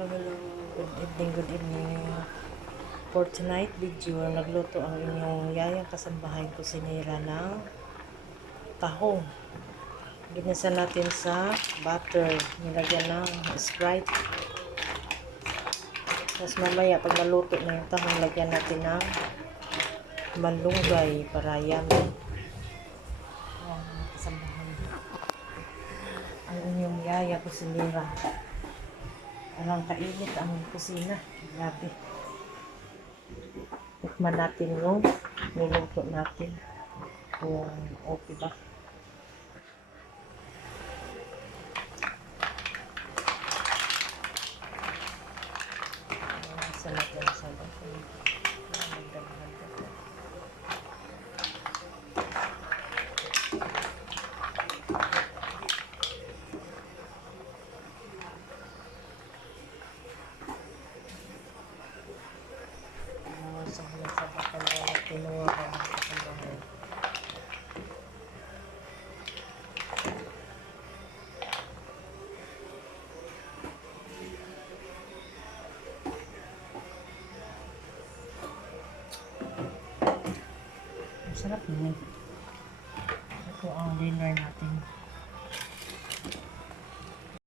Hello, good evening. For tonight video, nagluto ang inyong yayang kasambahay ko sinira ng tahong. Ginisa natin sa butter, nilagyan ng Sprite. Tapos mamaya pag naluto na yung tahong, lagyan natin ng malunggay para yummy. Kasambahay. Ang inyong yaya ko sinira. Walang kainit ang kusina. Grabe. Tikman natin yung niluto natin. Kung okay ba. Sa natin sa bahay. Sa bakal na kinuha ko ng kasambahay. Sarap niya. Ito ang dinner natin.